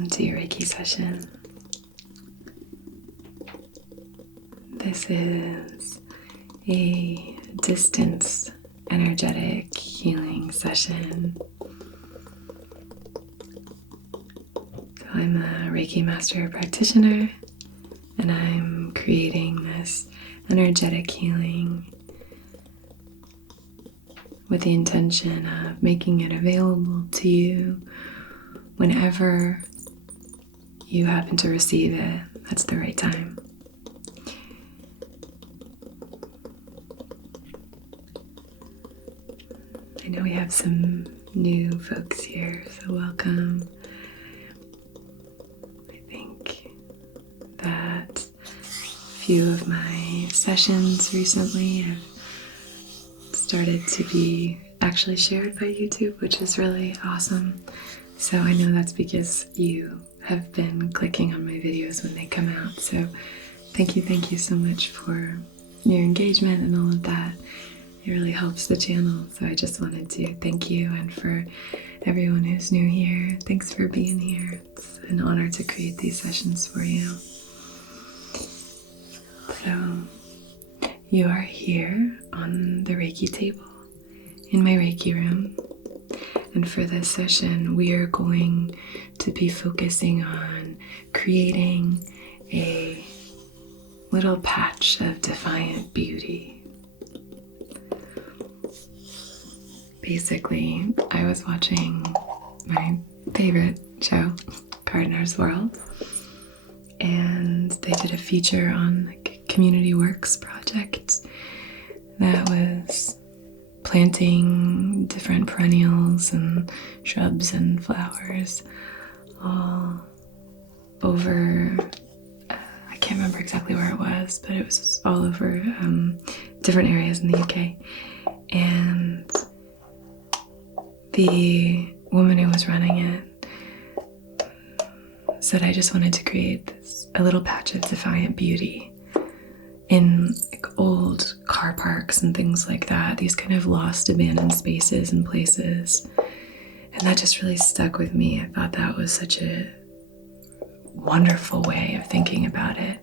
welcome to your Reiki session. This is a distance energetic healing session. So I'm a Reiki Master Practitioner, and I'm creating this energetic healing with the intention of making it available to you whenever you happen to receive it. That's the right time. I know we have some new folks here, so welcome. I think that a few of my sessions recently have started to be actually shared by YouTube, which is really awesome. So I know that's because you have been clicking on my videos when they come out. So thank you so much for your engagement and all of that. It really helps the channel. So I just wanted to thank you, and for everyone who's new here, thanks for being here. It's an honor to create these sessions for you. So you are here on the Reiki table in my Reiki room. And for this session, we are going to be focusing on creating a little patch of defiant beauty. Basically, I was watching my favorite show, Gardener's World, and they did a feature on like a community works project that was planting different perennials and shrubs and flowers all over, I can't remember exactly where it was, but it was all over different areas in the UK. And the woman who was running it said, I just wanted to create a little patch of defiant beauty in like old car parks and things like that, these kind of lost, abandoned spaces and places. And that just really stuck with me. I thought that was such a wonderful way of thinking about it.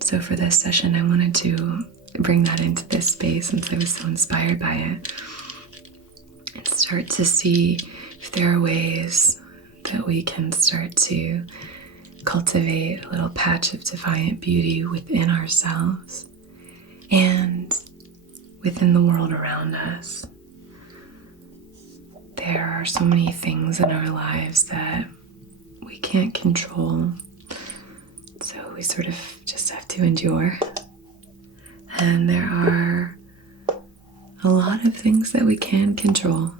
So for this session, I wanted to bring that into this space since I was so inspired by it, and start to see if there are ways that we can start to cultivate a little patch of defiant beauty within ourselves and within the world around us. There are so many things in our lives that we can't control, so we sort of just have to endure. And there are a lot of things that we can control.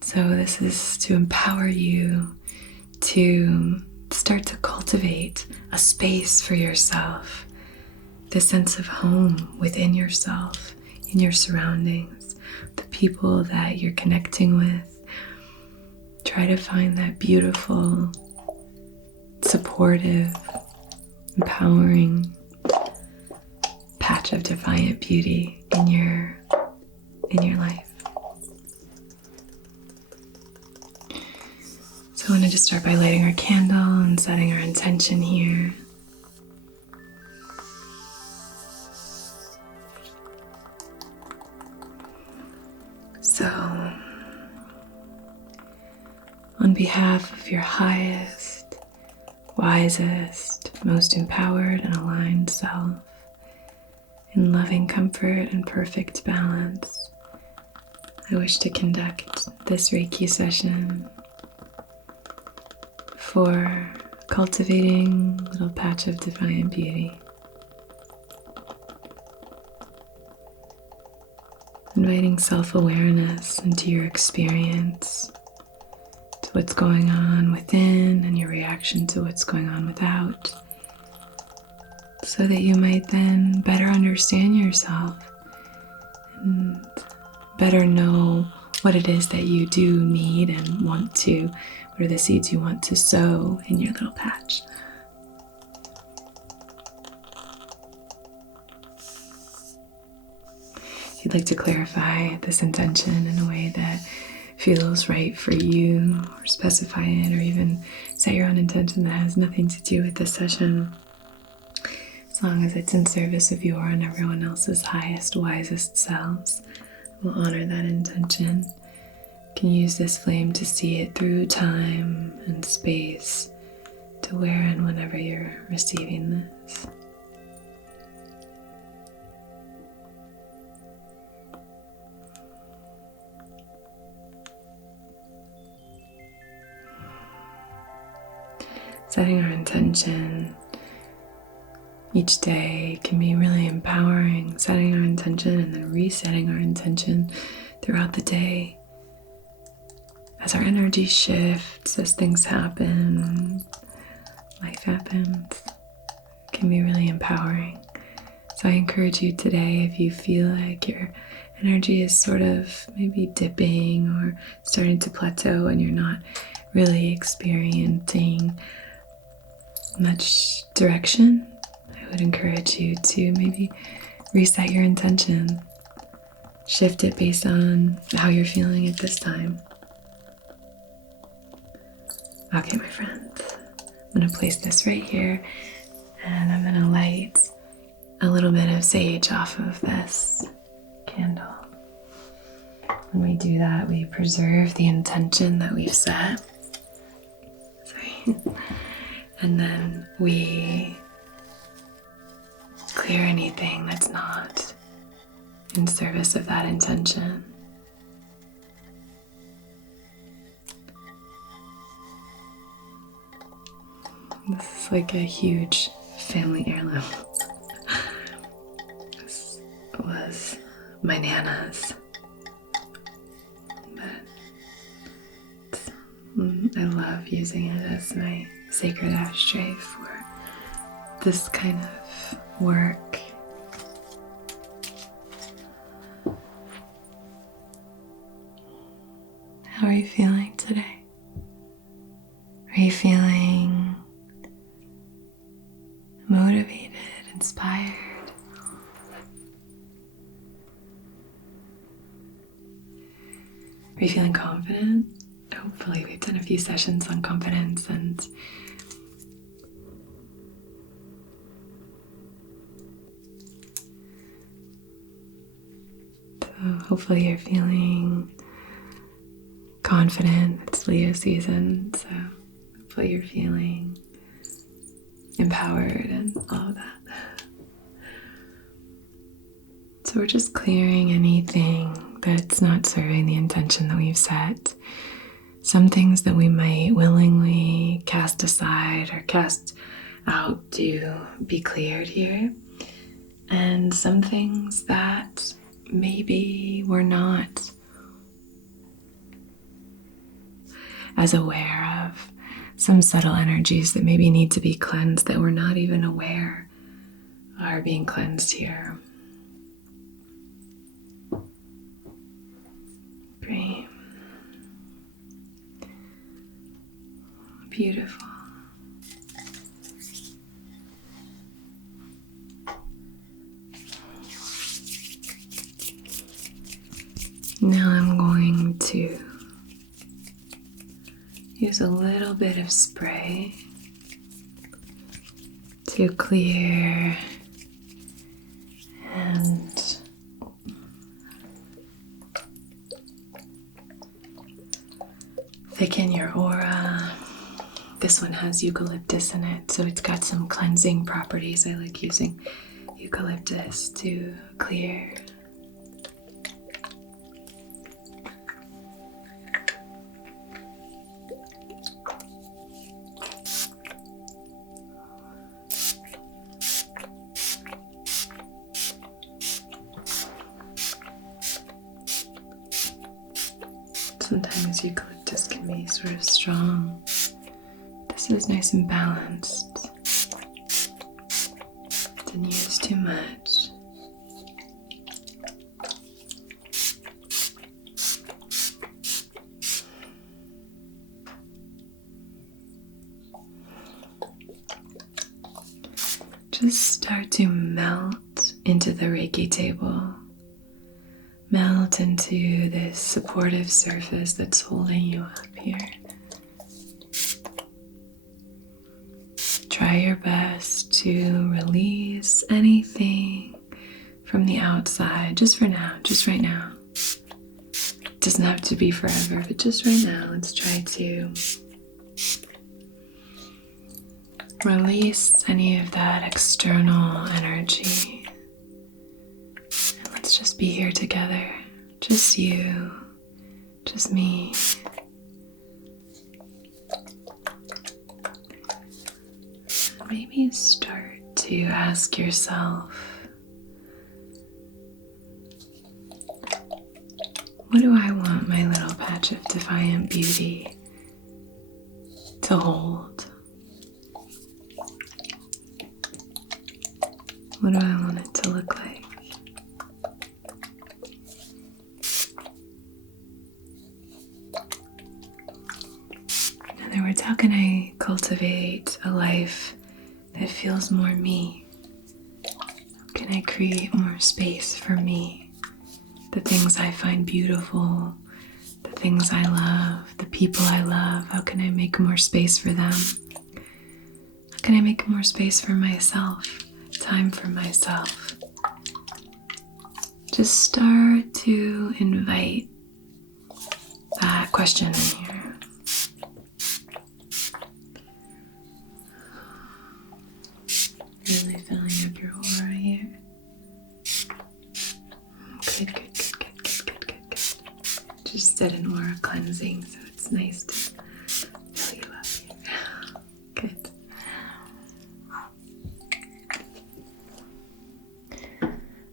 So this is to empower you to start to cultivate a space for yourself, the sense of home within yourself, in your surroundings, the people that you're connecting with. Try to find that beautiful, supportive, empowering patch of defiant beauty in your life. So I wanted to start by lighting our candle and setting our intention here. So, on behalf of your highest, wisest, most empowered and aligned self, in loving comfort and perfect balance, I wish to conduct this Reiki session for cultivating a little patch of defiant beauty. Inviting self-awareness into your experience, to what's going on within and your reaction to what's going on without, so that you might then better understand yourself and better know what it is that you do need and want to, what are the seeds you want to sow in your little patch. If you'd like to clarify this intention in a way that feels right for you, or specify it, or even set your own intention that has nothing to do with this session. As long as it's in service of your and everyone else's highest, wisest selves, we'll honor that intention. You can use this flame to see it through time and space to where and whenever you're receiving this. Setting our intention each day can be really empowering. Setting our intention and then resetting our intention throughout the day. As our energy shifts, as things happen, life happens, it can be really empowering. So I encourage you today, if you feel like your energy is sort of maybe dipping or starting to plateau and you're not really experiencing much direction, I would encourage you to maybe reset your intention. Shift it based on how you're feeling at this time. Okay, my friends, I'm going to place this right here, and I'm going to light a little bit of sage off of this candle. When we do that, we preserve the intention that we've set. And then we clear anything that's not in service of that intention. This is like a huge family heirloom. This was my Nana's. But I love using it as my sacred ashtray for this kind of work. How are you feeling today? Are you feeling motivated, inspired? Are you feeling confident? Hopefully we've done a few sessions on confidence, and so hopefully you're feeling confident. It's Leo season, so hopefully you're feeling empowered and all of that. So we're just clearing anything that's not serving the intention that we've set. Some things that we might willingly cast aside or cast out to be cleared here. And some things that maybe we're not as aware of. Some subtle energies that maybe need to be cleansed that we're not even aware are being cleansed here. Great. Beautiful. Now I'm going to use a little bit of spray to clear and thicken your aura. This one has eucalyptus in it, so it's got some cleansing properties. I like using eucalyptus to clear. Sometimes eucalyptus can be sort of strong. This is nice and balanced. Didn't use too much. Just start to melt into the Reiki table. melt into this supportive surface that's holding you up here. Try your best to release anything from the outside, just for now, just right now. It doesn't have to be forever, but just right now, let's try to release any of that external energy. And let's just be here together. Just you, just me. Maybe start to ask yourself, what do I want my little patch of defiant beauty to hold? What do I want it to look like? In other words, how can I cultivate a life that feels more me? How can I create more space for me? The things I find beautiful, the things I love, the people I love, how can I make more space for them? How can I make more space for myself? Time for myself. Just start to invite that question in here. Really filling up your aura here. Good. Just did an aura cleansing, so it's nice to fill you up here. Good.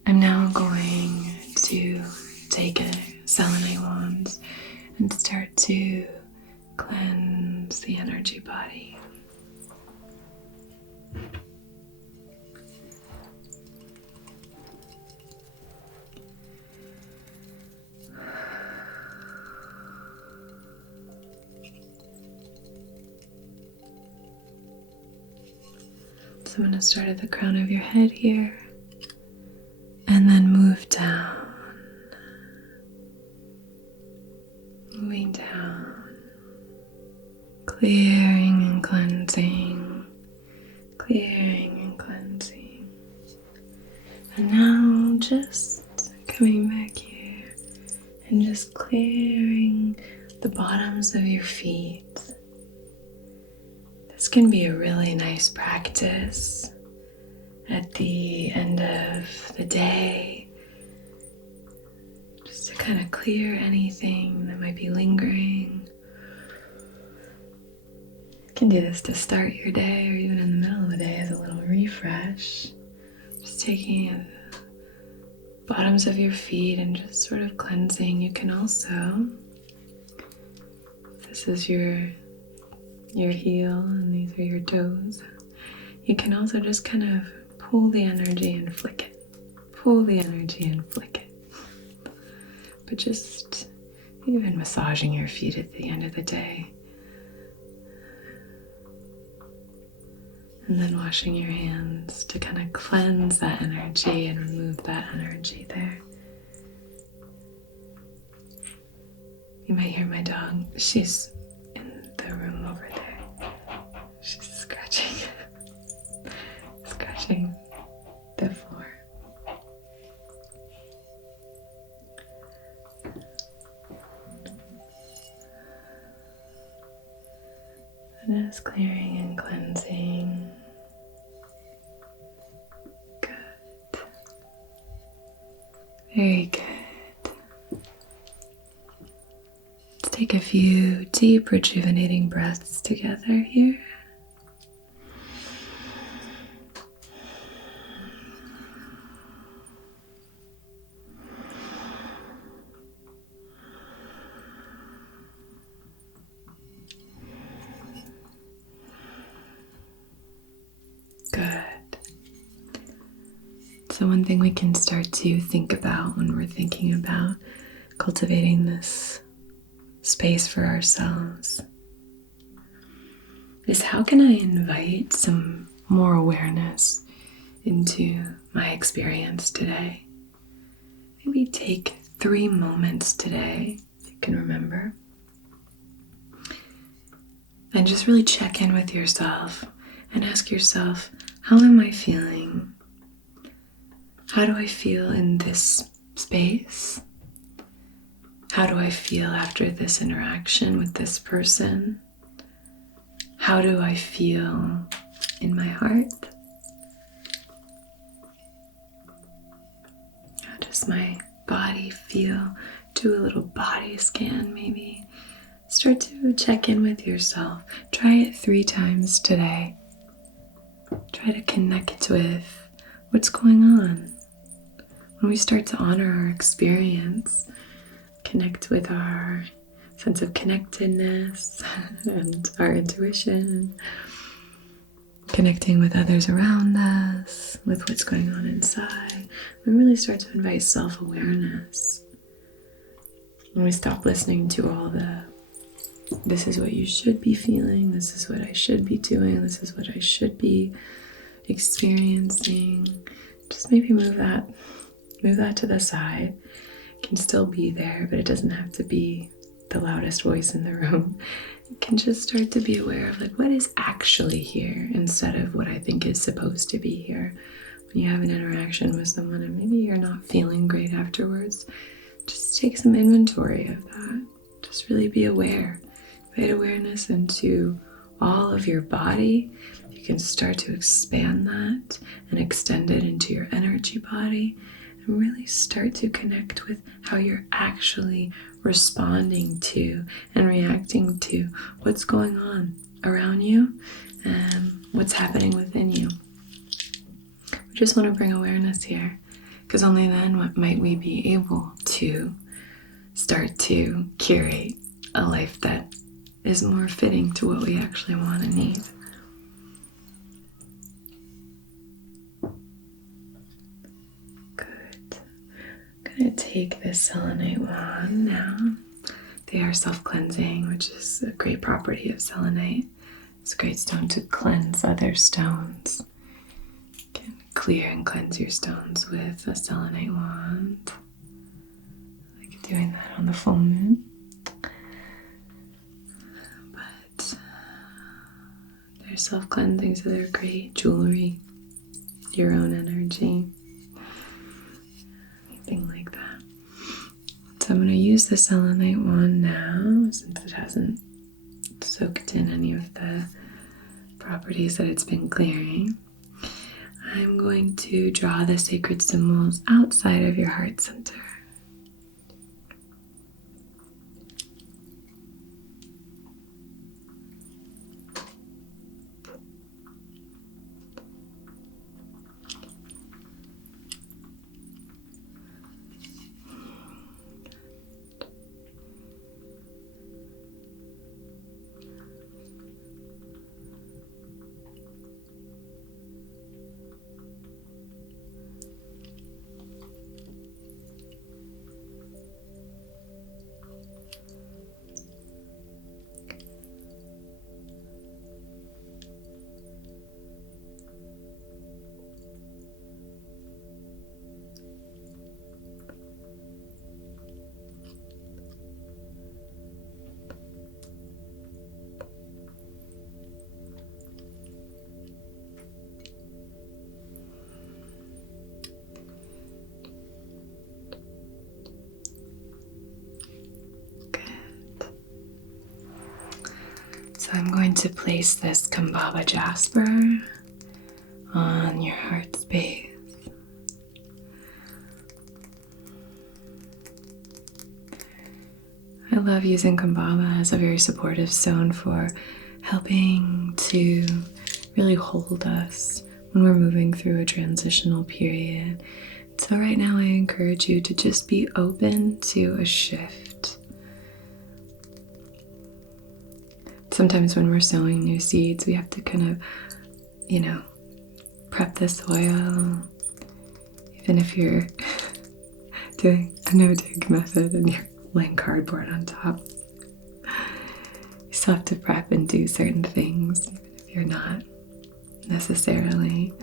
I'm now going to take a selenite wand and start to cleanse the energy body. So I'm going to start at the crown of your head here and then move down, moving down, clearing and cleansing, clearing and cleansing. And now just coming back here and just clearing the bottoms of your feet. This can be a really nice practice at the end of the day, just to kind of clear anything that might be lingering. You can do this to start your day or even in the middle of the day as a little refresh. Just taking the bottoms of your feet and just sort of cleansing. You can also, if this is your heel and these are your toes, you can also just kind of pull the energy and flick it. Pull the energy and flick it. But just even massaging your feet at the end of the day. And then washing your hands to kind of cleanse that energy and remove that energy there. You might hear my dog. She's in the room over there. She's scratching the floor. And just clearing and cleansing. Good. Very good. Let's take a few deep, rejuvenating breaths together here. So one thing we can start to think about when we're thinking about cultivating this space for ourselves is, how can I invite some more awareness into my experience today? Maybe take 3 moments today, if you can remember. And just really check in with yourself and ask yourself, how am I feeling? How do I feel in this space? How do I feel after this interaction with this person? How do I feel in my heart? How does my body feel? Do a little body scan maybe. Start to check in with yourself. Try it 3 times today. Try to connect with what's going on. When we start to honor our experience, connect with our sense of connectedness and our intuition, connecting with others around us, with what's going on inside, we really start to invite self-awareness. When we stop listening to all the, this is what you should be feeling, this is what I should be doing, this is what I should be experiencing, just maybe move that to the side. It can still be there, but it doesn't have to be the loudest voice in the room. You can just start to be aware of like what is actually here instead of what I think is supposed to be here. When you have an interaction with someone and maybe you're not feeling great afterwards, just take some inventory of that. Just really be aware. Invite awareness into all of your body. You can start to expand that and extend it into your energy body and really start to connect with how you're actually responding to and reacting to what's going on around you and what's happening within you. We just want to bring awareness here, because only then might we be able to start to curate a life that is more fitting to what we actually want and need. Good. I'm going to take this selenite wand now. They are self-cleansing, which is a great property of selenite. It's a great stone to cleanse other stones. You can clear and cleanse your stones with a selenite wand. I like doing that on the full moon. But they're self-cleansing, so they're great jewelry, your own energy, anything like that. So I'm going to use the selenite wand now, since it hasn't soaked in any of the properties that it's been clearing. I'm going to draw the sacred symbols outside of your heart center. So I'm going to place this Kambaba jasper on your heart space. I love using Kambaba as a very supportive stone for helping to really hold us when we're moving through a transitional period. So right now I encourage you to just be open to a shift. Sometimes when we're sowing new seeds, we have to kind of, prep the soil. Even if you're doing a no-dig method and you're laying cardboard on top, you still have to prep and do certain things, even if you're not necessarily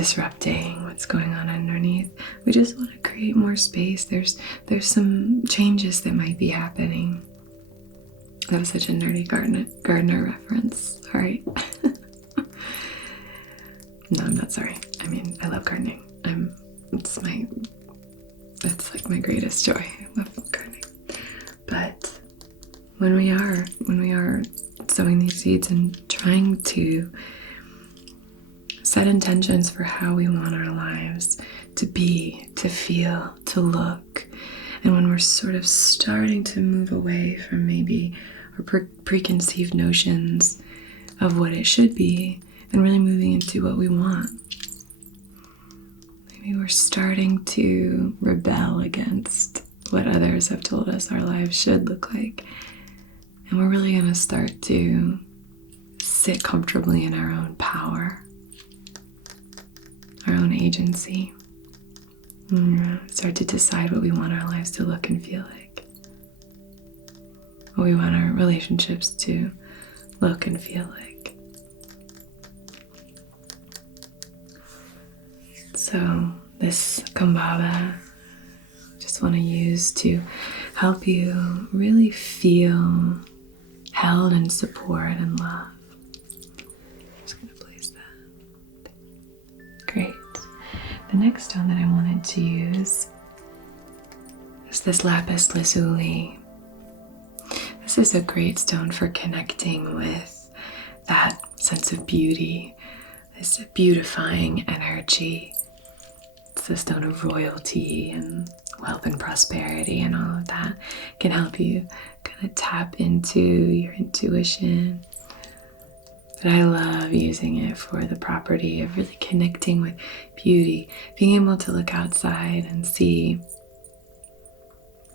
disrupting what's going on underneath. We just want to create more space. There's some changes that might be happening. That was such a nerdy gardener reference. All right. No, I'm not sorry. I mean, I love gardening. That's like my greatest joy. I love gardening. But when we are sowing these seeds and trying to set intentions for how we want our lives to be, to feel, to look, and when we're sort of starting to move away from maybe our preconceived notions of what it should be and really moving into what we want, maybe we're starting to rebel against what others have told us our lives should look like. And we're really going to start to sit comfortably in our own power, our own agency. And start to decide what we want our lives to look and feel like. What we want our relationships to look and feel like. So this Kumbhava, just want to use to help you really feel held in support and love. Just going to place that. Great. The next stone that I wanted to use is this lapis lazuli. This is a great stone for connecting with that sense of beauty, this beautifying energy. It's the stone of royalty and wealth and prosperity, and all of that can help you kind of tap into your intuition. But I love using it for the property of really connecting with beauty, being able to look outside and see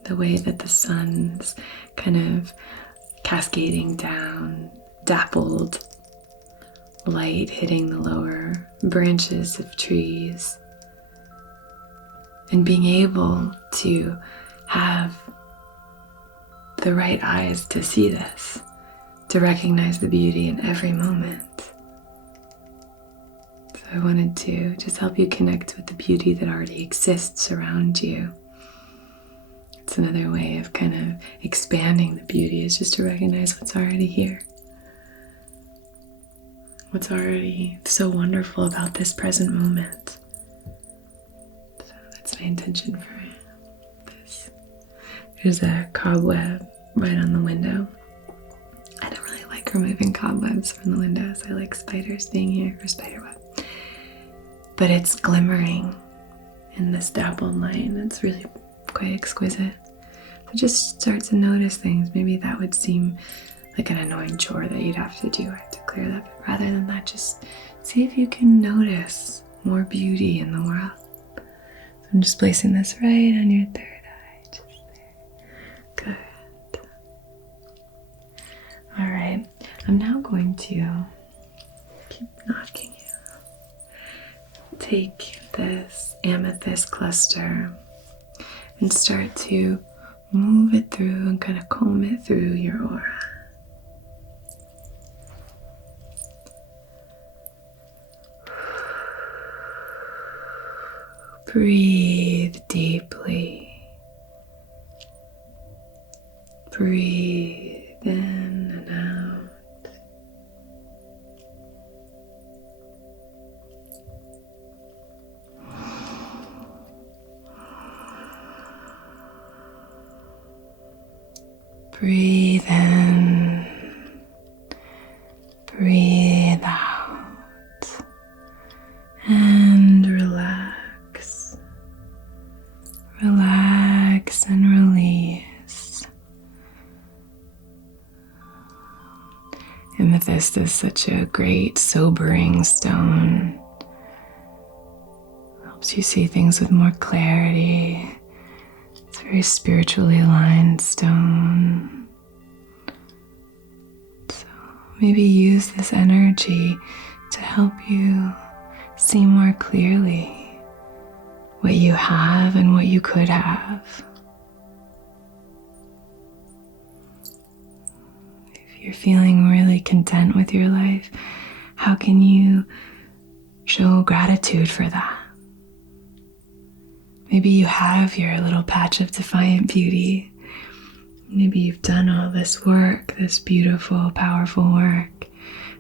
the way that the sun's kind of cascading down, dappled light hitting the lower branches of trees. And being able to have the right eyes to see this, to recognize the beauty in every moment. So I wanted to just help you connect with the beauty that already exists around you. It's another way of kind of expanding the beauty, is just to recognize what's already here. What's already so wonderful about this present moment. That's my intention for this. There's a cobweb right on the window. I don't really like removing cobwebs from the windows. I like spiders being here, or spiderweb. But it's glimmering in this dappled light, and it's really quite exquisite. So just start to notice things. Maybe that would seem like an annoying chore that you'd have to do. I have to clear that. But rather than that, just see if you can notice more beauty in the world. So I'm just placing this right on your third eye. Just there. Good. All right. I'm now going to keep knocking you. Take this amethyst cluster and start to move it through and kind of comb it through your aura. Breathe deeply. Breathe in and out. Breathe in. Breathe out. And relax. Relax and release. Amethyst is such a great sobering stone. Helps you see things with more clarity. It's a very spiritually aligned stone. So maybe use this energy to help you see more clearly what you have and what you could have. If you're feeling really content with your life, how can you Show gratitude for that. Maybe you have your little patch of defiant beauty. Maybe you've done all this work, this beautiful, powerful work.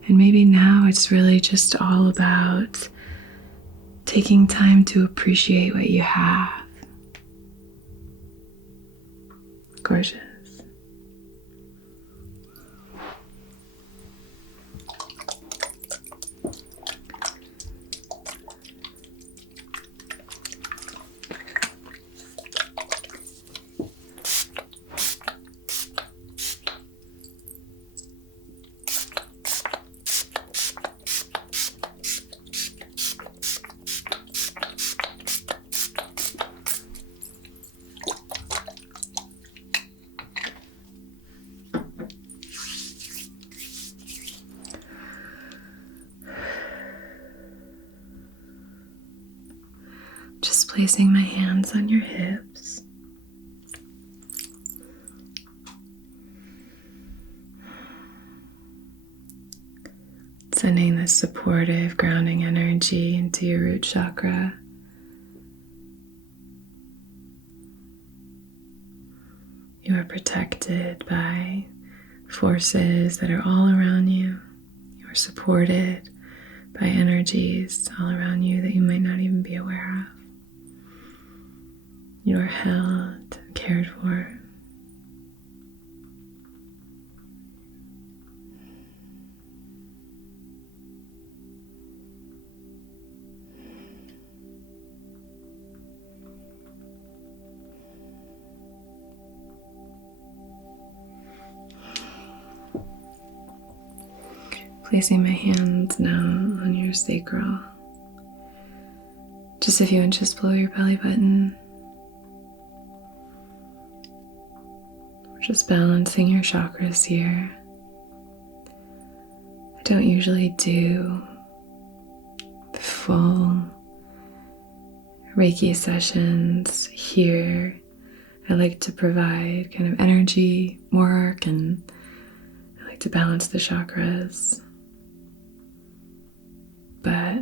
And maybe now it's really just all about taking time to appreciate what you have. Gorgeous. Just placing my hands on your hips. Sending this supportive, grounding energy into your root chakra. You are protected by forces that are all around you. You are supported by energies all around you that you might not even be aware of. You are held, cared for. Placing my hands now on your sacral, just a few inches below your belly button. We're just balancing your chakras here. I don't usually do full Reiki sessions here. I like to provide kind of energy work, and I like to balance the chakras. But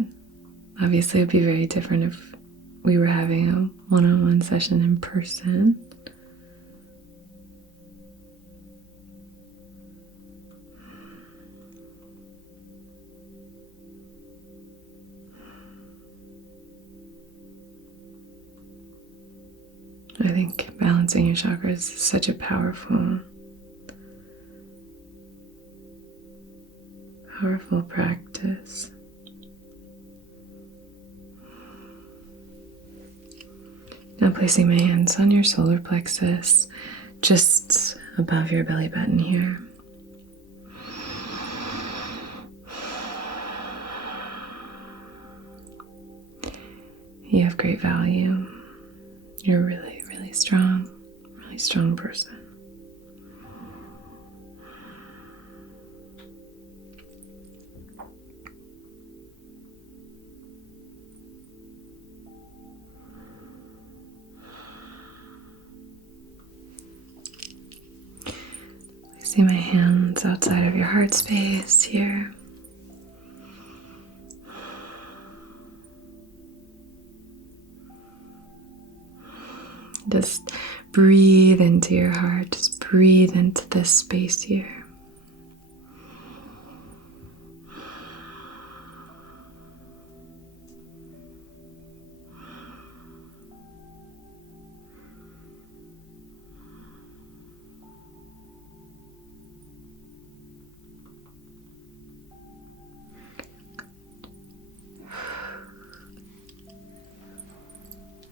obviously it would be very different if we were having a one-on-one session in person. I think balancing your chakras is such a powerful practice. Now placing my hands on your solar plexus, just above your belly button here. You have great value. You're a really strong person. See my hands outside of your heart space here. Just breathe into your heart. Just breathe into this space here.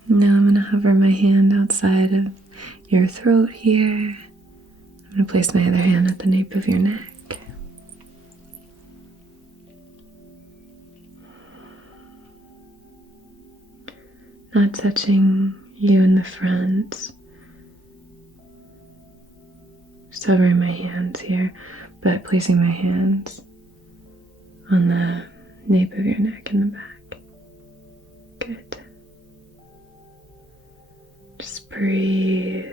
Now I'm going to hover my hand outside of your throat here. I'm going to place my other hand at the nape of your neck. Not touching you in the front. Just hovering my hands here, but placing my hands on the nape of your neck and the back. Good. Just breathe.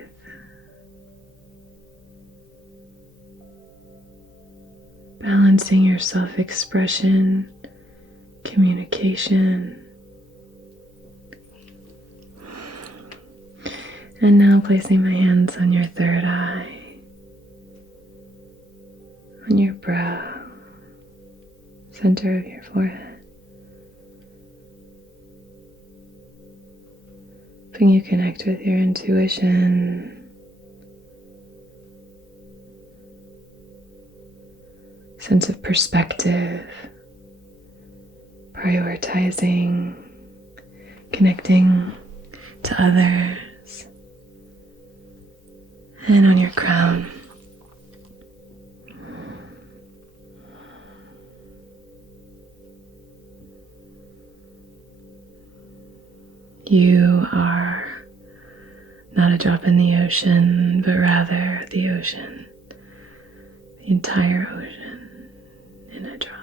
Balancing your self-expression can communication. And now placing my hands on your third eye, on your brow, center of your forehead. Helping you connect with your intuition, sense of perspective, prioritizing, connecting to others, and on your crown. You are not a drop in the ocean, but rather the ocean, the entire ocean in a drop.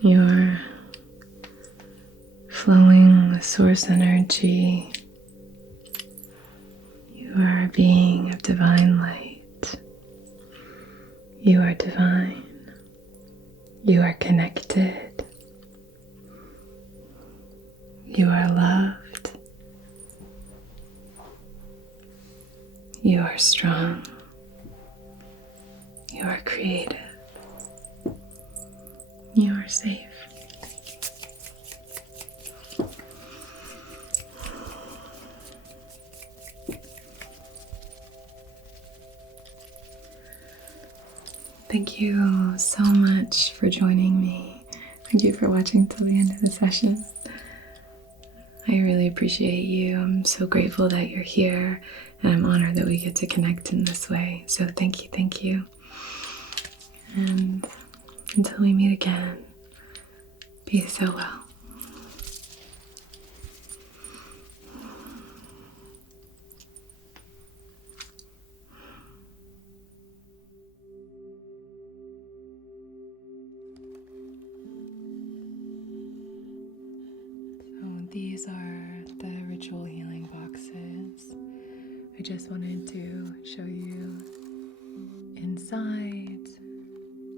You are flowing with source energy. You are a being of divine light. You are divine. You are connected. You are loved. You are strong. You are creative. You are safe. Thank you so much for joining me. Thank you for watching till the end of the session. I really appreciate you. I'm so grateful that you're here, and I'm honored that we get to connect in this way. So thank you, thank you. And until we meet again, be so well. These are the ritual healing boxes. I just wanted to show you inside.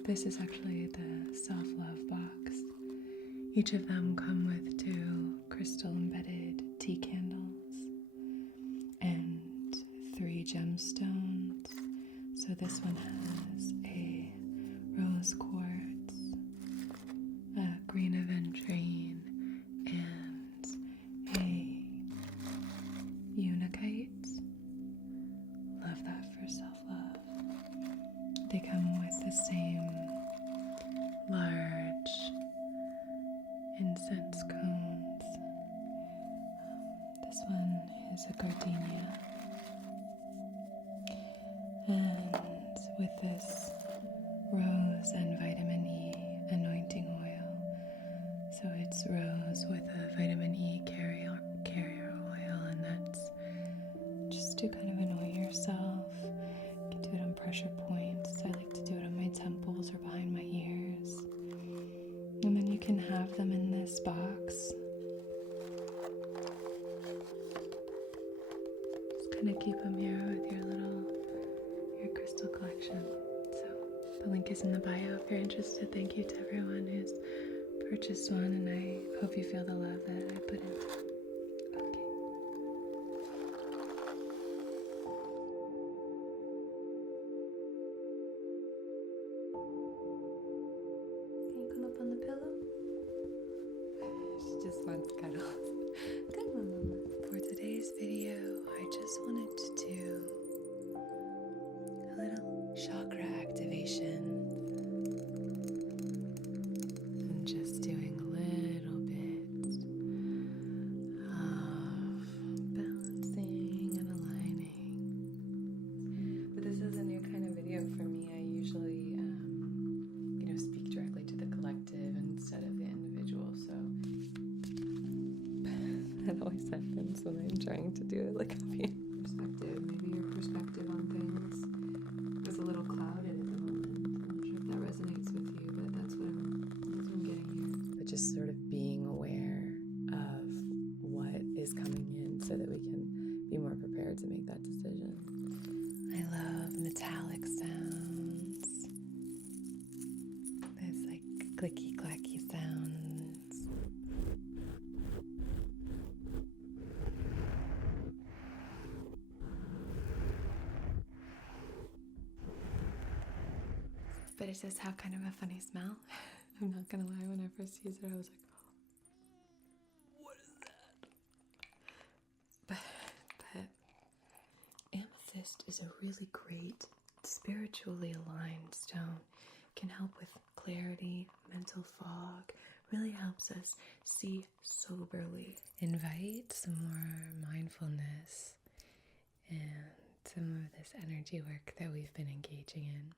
This is actually the self-love box. Each of them come with 2 crystal embedded tea candles and 3 gemstones. So this one has a rose quartz, a green aventurine, and a unakite. Love that for self-love. They come with the same large incense cones. This one is a gardenia. And with this rose and vitamin E anointing oil. So it's rose with a vitamin E carrier oil, and that's just to kind of anoint yourself. You can do it on pressure points. I like to do it on my temples or behind my ears. And then you can have them in this box. Just kind of keep them here with your crystal collection. So the link is in the bio if you're interested. Thank you to everyone who's purchased one, and I hope you feel the love that I put in. Okay. Can you come up on the pillow? She just wants cuddles. Come on, Mama. For today's video, I just wanted to do a little chakra activation. And just doing a little bit of balancing and aligning. But this is a new kind of video for me. I usually, speak directly to the collective instead of the individual. So that always happens when I'm trying to do it like a perspective. Maybe your perspective on things is a little clouded at the moment. I'm not sure if that resonates with you, but that's what I'm getting here. But just sort of being aware of what is coming in so that we can be more prepared to make that decision. I love metallic sounds. There's like clicky clacky sounds. But it does have kind of a funny smell. I'm not gonna lie, when I first used it, I was like, what is that? But amethyst is a really great spiritually aligned stone. Can help with clarity, mental fog, really helps us see soberly. Invite some more mindfulness and some of this energy work that we've been engaging in.